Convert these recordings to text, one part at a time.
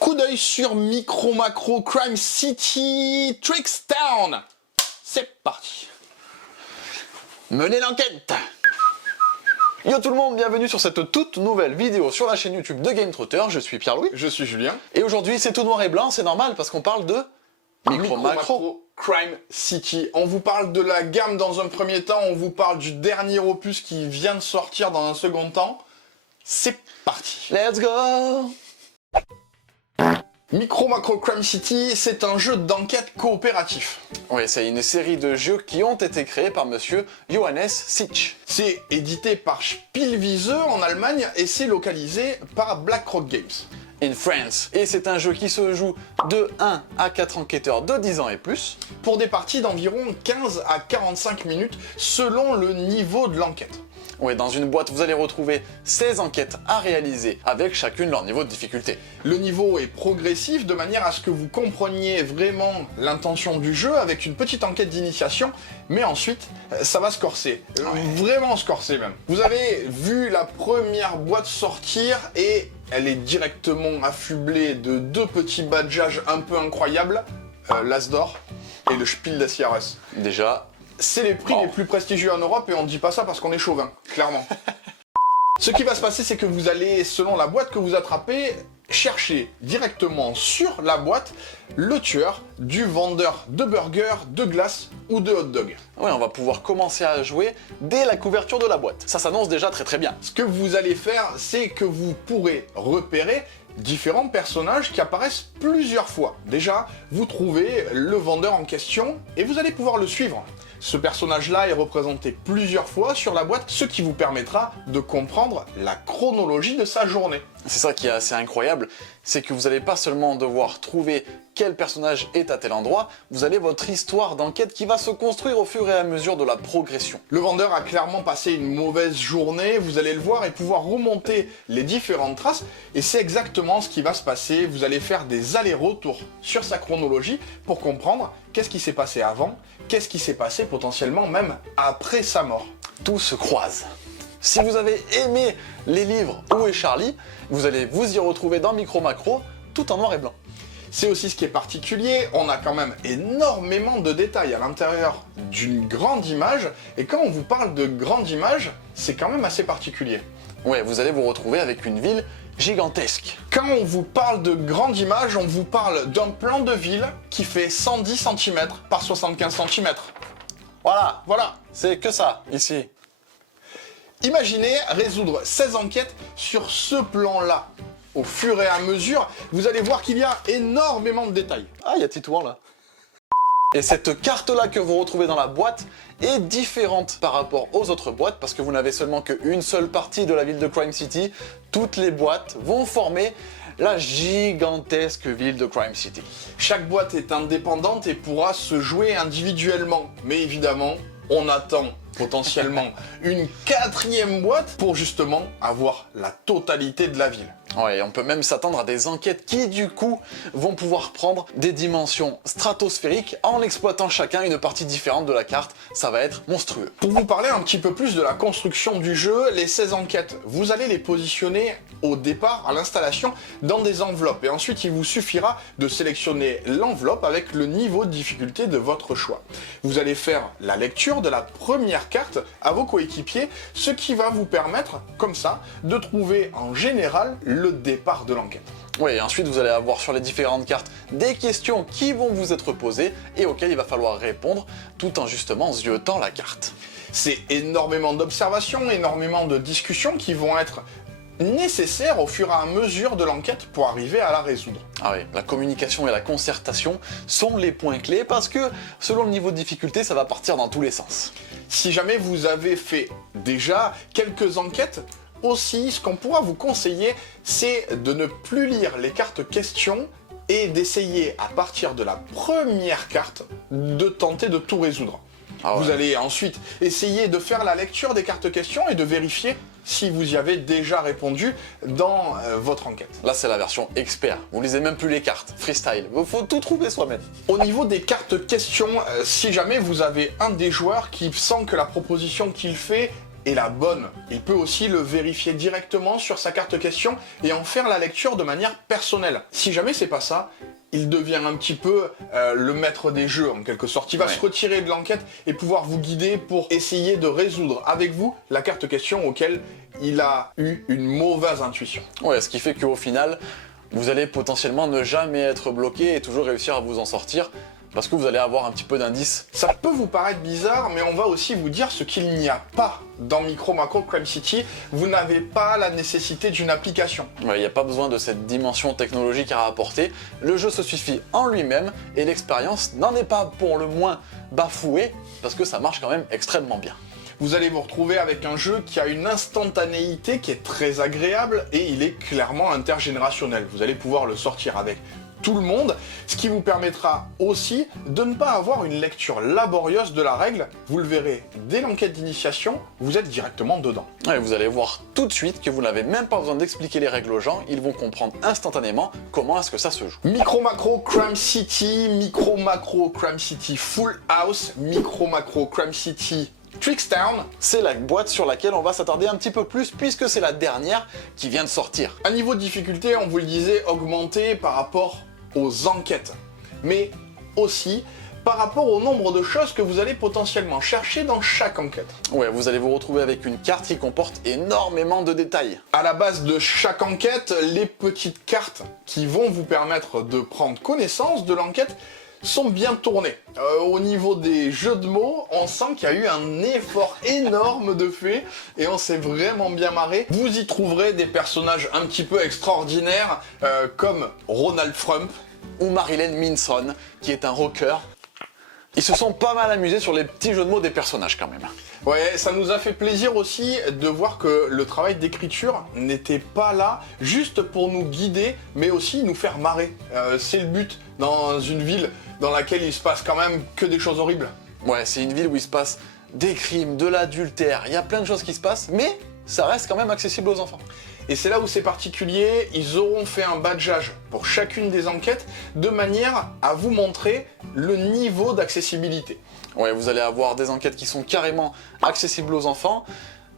Coup d'œil sur Micro Macro Crime City Trickstown. C'est parti. Menez l'enquête. Yo tout le monde, bienvenue sur cette toute nouvelle vidéo sur la chaîne YouTube de Game Trotter. Je suis Pierre-Louis. Je suis Julien. Et aujourd'hui c'est tout noir et blanc, c'est normal parce qu'on parle de Micro Macro Crime City. On vous parle de la gamme dans un premier temps, on vous parle du dernier opus qui vient de sortir dans un second temps. C'est parti. Let's go. Micro Macro Crime City, c'est un jeu d'enquête coopératif. Oui, c'est une série de jeux qui ont été créés par monsieur Johannes Sitch. C'est édité par Spielwiese en Allemagne et c'est localisé par BlackRock Games. In France. Et c'est un jeu qui se joue de 1 à 4 enquêteurs de 10 ans et plus. Pour des parties d'environ 15 à 45 minutes selon le niveau de l'enquête. Oui, dans une boîte, vous allez retrouver 16 enquêtes à réaliser, avec chacune leur niveau de difficulté. Le niveau est progressif de manière à ce que vous compreniez vraiment l'intention du jeu avec une petite enquête d'initiation, mais ensuite, ça va se corser. Vraiment se corser même. Vous avez vu la première boîte sortir et elle est directement affublée de deux petits badges un peu incroyables, l'As d'or et le Spiel des Jahres. Déjà, c'est les prix les plus prestigieux en Europe et on ne dit pas ça parce qu'on est chauvin, clairement. Ce qui va se passer, c'est que vous allez, selon la boîte que vous attrapez, chercher directement sur la boîte le tueur du vendeur de burgers, de glace ou de hot dog. Oui, on va pouvoir commencer à jouer dès la couverture de la boîte. Ça s'annonce déjà très bien. Ce que vous allez faire, c'est que vous pourrez repérer différents personnages qui apparaissent plusieurs fois. Déjà, vous trouvez le vendeur en question et vous allez pouvoir le suivre. Ce personnage-là est représenté plusieurs fois sur la boîte, ce qui vous permettra de comprendre la chronologie de sa journée. C'est ça qui est assez incroyable, c'est que vous n'allez pas seulement devoir trouver quel personnage est à tel endroit, vous avez votre histoire d'enquête qui va se construire au fur et à mesure de la progression. Le vendeur a clairement passé une mauvaise journée, vous allez le voir et pouvoir remonter les différentes traces, et c'est exactement ce qui va se passer. Vous allez faire des allers-retours sur sa chronologie pour comprendre qu'est-ce qui s'est passé avant, qu'est-ce qui s'est passé potentiellement même après sa mort. Tout se croise. Si vous avez aimé les livres Où est Charlie, vous allez vous y retrouver dans Micro Macro, tout en noir et blanc. C'est aussi ce qui est particulier, on a quand même énormément de détails à l'intérieur d'une grande image, et quand on vous parle de grande image, c'est quand même assez particulier. Ouais, vous allez vous retrouver avec une ville gigantesque. Quand on vous parle de grande image, on vous parle d'un plan de ville qui fait 110 cm par 75 cm. Voilà. C'est que ça, ici. Imaginez résoudre 16 enquêtes sur ce plan-là. Au fur et à mesure, vous allez voir qu'il y a énormément de détails. Ah, il y a Titouan là. Et cette carte-là que vous retrouvez dans la boîte est différente par rapport aux autres boîtes parce que vous n'avez seulement qu'une seule partie de la ville de Crime City. Toutes les boîtes vont former la gigantesque ville de Crime City. Chaque boîte est indépendante et pourra se jouer individuellement. Mais évidemment, on attend potentiellement une 4e boîte pour justement avoir la totalité de la ville. Ouais, on peut même s'attendre à des enquêtes qui, du coup, vont pouvoir prendre des dimensions stratosphériques en exploitant chacun une partie différente de la carte. Ça va être monstrueux. Pour vous parler un petit peu plus de la construction du jeu, les 16 enquêtes, vous allez les positionner au départ, à l'installation, dans des enveloppes. Et ensuite, il vous suffira de sélectionner l'enveloppe avec le niveau de difficulté de votre choix. Vous allez faire la lecture de la première carte à vos coéquipiers, ce qui va vous permettre, comme ça, de trouver en général le départ de l'enquête. Oui, et ensuite vous allez avoir sur les différentes cartes des questions qui vont vous être posées et auxquelles il va falloir répondre tout en justement ziotant la carte. C'est énormément d'observations, énormément de discussions qui vont être nécessaires au fur et à mesure de l'enquête pour arriver à la résoudre. Ah oui, la communication et la concertation sont les points clés parce que selon le niveau de difficulté, ça va partir dans tous les sens. Si jamais vous avez fait déjà quelques enquêtes, aussi, ce qu'on pourra vous conseiller, c'est de ne plus lire les cartes questions et d'essayer, à partir de la première carte, de tenter de tout résoudre. Ah ouais. Vous allez ensuite essayer de faire la lecture des cartes questions et de vérifier si vous y avez déjà répondu dans votre enquête. Là, c'est la version expert. Vous lisez même plus les cartes. Freestyle. Il faut tout trouver soi-même. Au niveau des cartes questions, si jamais vous avez un des joueurs qui sent que la proposition qu'il fait est la bonne. Il peut aussi le vérifier directement sur sa carte question et en faire la lecture de manière personnelle. Si jamais c'est pas ça, il devient un petit peu le maître des jeux en quelque sorte. Il va se retirer de l'enquête et pouvoir vous guider pour essayer de résoudre avec vous la carte question auquel il a eu une mauvaise intuition. Ouais, ce qui fait qu'au final, vous allez potentiellement ne jamais être bloqué et toujours réussir à vous en sortir parce que vous allez avoir un petit peu d'indices. Ça peut vous paraître bizarre, mais on va aussi vous dire ce qu'il n'y a pas dans Micro Macro Crime City. Vous n'avez pas la nécessité d'une application. Il n'y a pas besoin de cette dimension technologique à rapporter. Le jeu se suffit en lui-même et l'expérience n'en est pas pour le moins bafouée parce que ça marche quand même extrêmement bien. Vous allez vous retrouver avec un jeu qui a une instantanéité qui est très agréable et il est clairement intergénérationnel. Vous allez pouvoir le sortir avec tout le monde, ce qui vous permettra aussi de ne pas avoir une lecture laborieuse de la règle. Vous le verrez dès l'enquête d'initiation, vous êtes directement dedans. Ouais, vous allez voir tout de suite que vous n'avez même pas besoin d'expliquer les règles aux gens, ils vont comprendre instantanément comment est-ce que ça se joue. Micro Macro Crime City, Micro Macro Crime City Full House, Micro Macro Crime City Trickstown, c'est la boîte sur laquelle on va s'attarder un petit peu plus puisque c'est la dernière qui vient de sortir. Un niveau de difficulté, on vous le disait, augmenté par rapport aux enquêtes, mais aussi par rapport au nombre de choses que vous allez potentiellement chercher dans chaque enquête. Ouais, vous allez vous retrouver avec une carte qui comporte énormément de détails. À la base de chaque enquête, les petites cartes qui vont vous permettre de prendre connaissance de l'enquête sont bien tournées. Au niveau des jeux de mots, on sent qu'il y a eu un effort énorme de fait et on s'est vraiment bien marré. Vous y trouverez des personnages un petit peu extraordinaires comme Ronald Trump ou Marilyn Manson, qui est un rocker. Ils se sont pas mal amusés sur les petits jeux de mots des personnages quand même. Ouais, ça nous a fait plaisir aussi de voir que le travail d'écriture n'était pas là juste pour nous guider, mais aussi nous faire marrer. C'est le but dans une ville dans laquelle il se passe quand même que des choses horribles. Ouais, c'est une ville où il se passe des crimes, de l'adultère, il y a plein de choses qui se passent, mais ça reste quand même accessible aux enfants. Et c'est là où c'est particulier, ils auront fait un badgeage pour chacune des enquêtes de manière à vous montrer le niveau d'accessibilité. Ouais, vous allez avoir des enquêtes qui sont carrément accessibles aux enfants,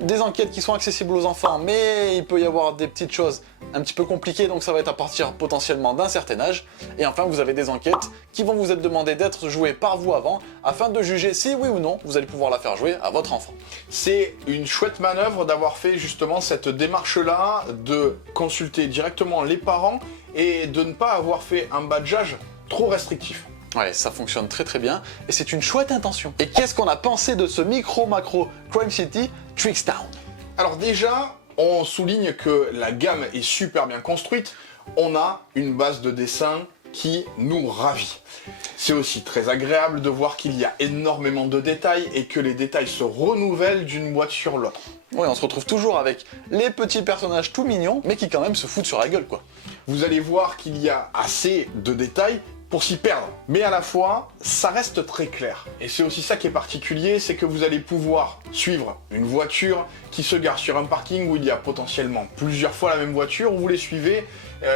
des enquêtes qui sont accessibles aux enfants, mais il peut y avoir des petites choses un petit peu compliquées, donc ça va être à partir potentiellement d'un certain âge. Et enfin, vous avez des enquêtes qui vont vous être demandées d'être jouées par vous avant, afin de juger si oui ou non vous allez pouvoir la faire jouer à votre enfant. C'est une chouette manœuvre d'avoir fait justement cette démarche-là, de consulter directement les parents et de ne pas avoir fait un badgeage trop restrictif. Ouais, ça fonctionne très très bien et c'est une chouette intention. Et qu'est-ce qu'on a pensé de ce Micro Macro Crime City Trickstown? Alors déjà, on souligne que la gamme est super bien construite. On a une base de dessin qui nous ravit. C'est aussi très agréable de voir qu'il y a énormément de détails et que les détails se renouvellent d'une boîte sur l'autre. Ouais, on se retrouve toujours avec les petits personnages tout mignons, mais qui quand même se foutent sur la gueule, quoi. Vous allez voir qu'il y a assez de détails pour s'y perdre. Mais à la fois, ça reste très clair. Et c'est aussi ça qui est particulier, c'est que vous allez pouvoir suivre une voiture qui se gare sur un parking où il y a potentiellement plusieurs fois la même voiture, vous les suivez,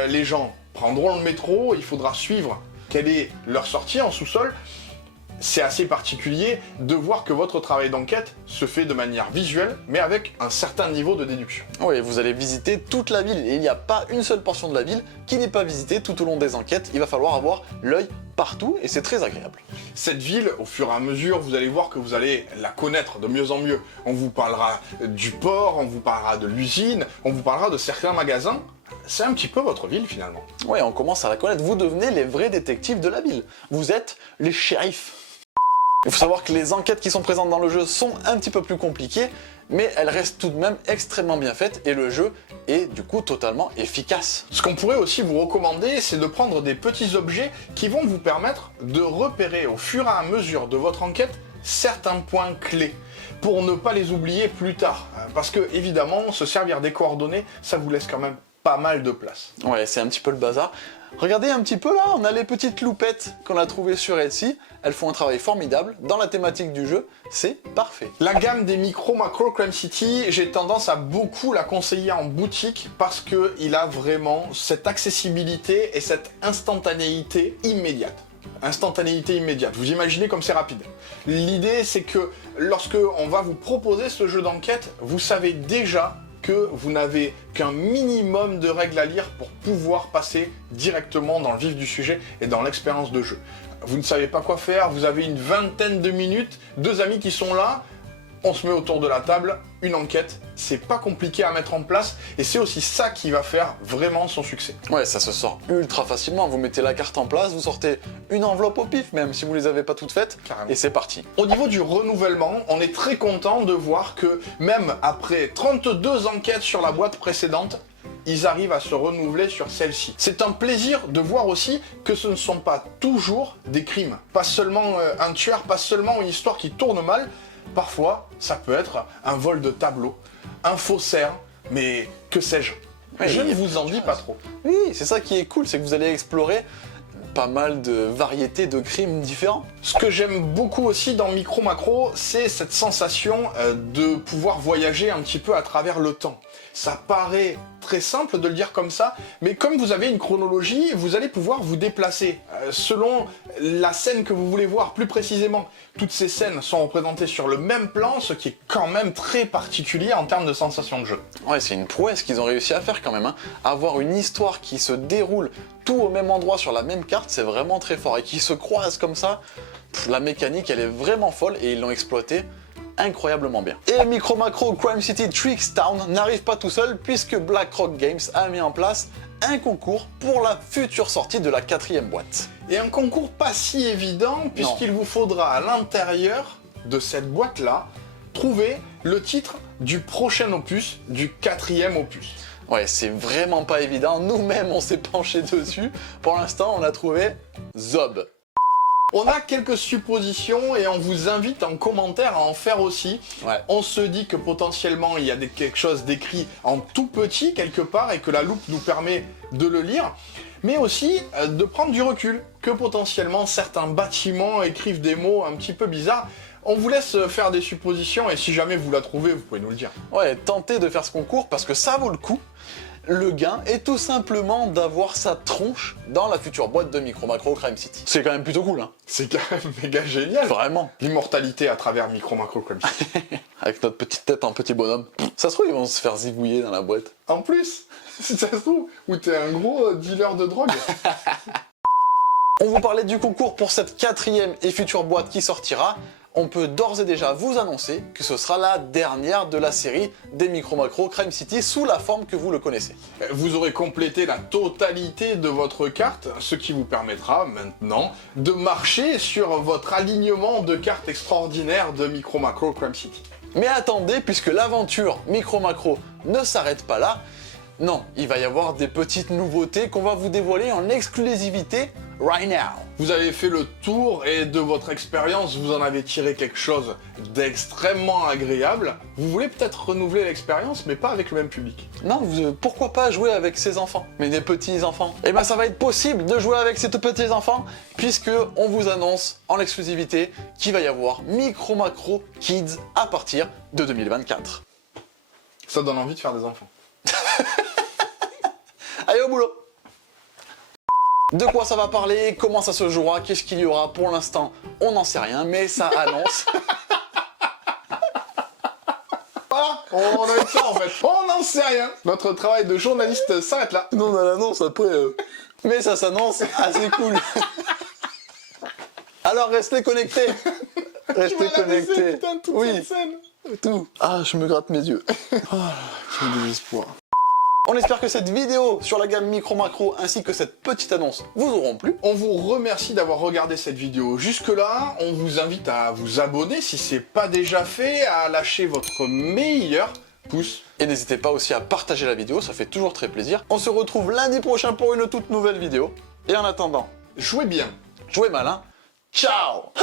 les gens prendront le métro, il faudra suivre quelle est leur sortie en sous-sol. C'est assez particulier de voir que votre travail d'enquête se fait de manière visuelle, mais avec un certain niveau de déduction. Oui, vous allez visiter toute la ville, et il n'y a pas une seule portion de la ville qui n'est pas visitée tout au long des enquêtes. Il va falloir avoir l'œil partout, et c'est très agréable. Cette ville, au fur et à mesure, vous allez voir que vous allez la connaître de mieux en mieux. On vous parlera du port, on vous parlera de l'usine, on vous parlera de certains magasins. C'est un petit peu votre ville finalement. Oui, on commence à la connaître. Vous devenez les vrais détectives de la ville. Vous êtes les shérifs. Il faut savoir que les enquêtes qui sont présentes dans le jeu sont un petit peu plus compliquées, mais elles restent tout de même extrêmement bien faites et le jeu est du coup totalement efficace. Ce qu'on pourrait aussi vous recommander, c'est de prendre des petits objets qui vont vous permettre de repérer au fur et à mesure de votre enquête certains points clés pour ne pas les oublier plus tard. Parce que évidemment, se servir des coordonnées, ça vous laisse quand même pas mal de place. Ouais, c'est un petit peu le bazar. Regardez un petit peu là, on a les petites loupettes qu'on a trouvées sur Etsy. Elles font un travail formidable dans la thématique du jeu, c'est parfait. La gamme des Micro Macro Crime City, j'ai tendance à beaucoup la conseiller en boutique parce qu'il a vraiment cette accessibilité et cette instantanéité immédiate. instantanéité immédiate. Vous imaginez comme c'est rapide. L'idée, c'est que lorsque on va vous proposer ce jeu d'enquête, vous savez déjà que vous n'avez qu'un minimum de règles à lire pour pouvoir passer directement dans le vif du sujet et dans l'expérience de jeu. Vous ne savez pas quoi faire, vous avez une vingtaine de minutes, deux amis qui sont là, on se met autour de la table, une enquête, c'est pas compliqué à mettre en place et c'est aussi ça qui va faire vraiment son succès. Ouais, ça se sort ultra facilement, vous mettez la carte en place, vous sortez une enveloppe au pif même si vous les avez pas toutes faites, Carrément. et c'est parti. Au niveau du renouvellement, on est très content de voir que même après 32 enquêtes sur la boîte précédente, ils arrivent à se renouveler sur celle-ci. C'est un plaisir de voir aussi que ce ne sont pas toujours des crimes. Pas seulement un tueur, pas seulement une histoire qui tourne mal. Parfois, ça peut être un vol de tableau, un faussaire, mais que sais-je. Ouais, Je il y ne a vous en dis pas trop. Oui, c'est ça qui est cool, c'est que vous allez explorer pas mal de variétés de crimes différents. Ce que j'aime beaucoup aussi dans Micro Macro, c'est cette sensation de pouvoir voyager un petit peu à travers le temps. Ça paraît très simple de le dire comme ça, mais comme vous avez une chronologie, vous allez pouvoir vous déplacer selon la scène que vous voulez voir plus précisément. Toutes ces scènes sont représentées sur le même plan, ce qui est quand même très particulier en termes de sensation de jeu. Ouais, c'est une prouesse qu'ils ont réussi à faire quand même, hein. Avoir une histoire qui se déroule tout au même endroit sur la même carte, c'est vraiment très fort. Et qui se croisent comme ça, la mécanique elle est vraiment folle et ils l'ont exploitée incroyablement bien. Et Micro Macro Crime City Trickstown n'arrive pas tout seul puisque BlackRock Games a mis en place un concours pour la future sortie de la 4e boîte. Et un concours pas si évident puisqu'il vous faudra à l'intérieur de cette boîte-là trouver le titre du prochain opus, du 4e opus. Ouais, c'est vraiment pas évident, nous-mêmes on s'est penché dessus. Pour l'instant on a trouvé Zob. On a quelques suppositions et on vous invite en commentaire à en faire aussi. Ouais. On se dit que potentiellement il y a quelque chose d'écrit en tout petit quelque part et que la loupe nous permet de le lire, mais aussi de prendre du recul, que potentiellement certains bâtiments écrivent des mots un petit peu bizarres. On vous laisse faire des suppositions et si jamais vous la trouvez, vous pouvez nous le dire. Ouais, tentez de faire ce concours parce que ça vaut le coup. Le gain est tout simplement d'avoir sa tronche dans la future boîte de Micro Macro Crime City. C'est quand même plutôt cool, hein. C'est quand même méga génial. Vraiment. L'immortalité à travers Micro Macro Crime City. Avec notre petite tête en petit bonhomme. Ça se trouve, ils vont se faire zigouiller dans la boîte. En plus, si ça se trouve, ou t'es un gros dealer de drogue. On vous parlait du concours pour cette 4e et future boîte qui sortira. On peut d'ores et déjà vous annoncer que ce sera la dernière de la série des Micro Macro Crime City sous la forme que vous le connaissez. Vous aurez complété la totalité de votre carte, ce qui vous permettra maintenant de marcher sur votre alignement de cartes extraordinaires de Micro Macro Crime City. Mais attendez, puisque l'aventure Micro Macro ne s'arrête pas là. Non, il va y avoir des petites nouveautés qu'on va vous dévoiler en exclusivité right now. Vous avez fait le tour et de votre expérience, vous en avez tiré quelque chose d'extrêmement agréable. Vous voulez peut-être renouveler l'expérience, mais pas avec le même public. Non, pourquoi pas jouer avec ses enfants, mais des petits enfants. Et ben ça va être possible de jouer avec ces petits enfants, puisque on vous annonce en exclusivité qu'il va y avoir Micro Macro Kids à partir de 2024. Ça donne envie de faire des enfants. Allez au boulot! De quoi ça va parler? Comment ça se jouera? Qu'est-ce qu'il y aura? Pour l'instant, on n'en sait rien, mais ça annonce. Voilà, on a eu ça en fait. On n'en sait rien. Notre travail de journaliste s'arrête là. Non, on a l'annonce après. Mais ça s'annonce assez cool. Alors restez connectés. Restez connectés. Putain, toute Oui, cette scène. tout. Ah, je me gratte mes yeux. Ah, quel désespoir. On espère que cette vidéo sur la gamme Micro Macro ainsi que cette petite annonce vous auront plu. On vous remercie d'avoir regardé cette vidéo jusque-là. On vous invite à vous abonner si c'est pas déjà fait, à lâcher votre meilleur pouce. Et n'hésitez pas aussi à partager la vidéo, ça fait toujours très plaisir. On se retrouve lundi prochain pour une toute nouvelle vidéo. Et en attendant, Jouez bien. jouez malin. Ciao!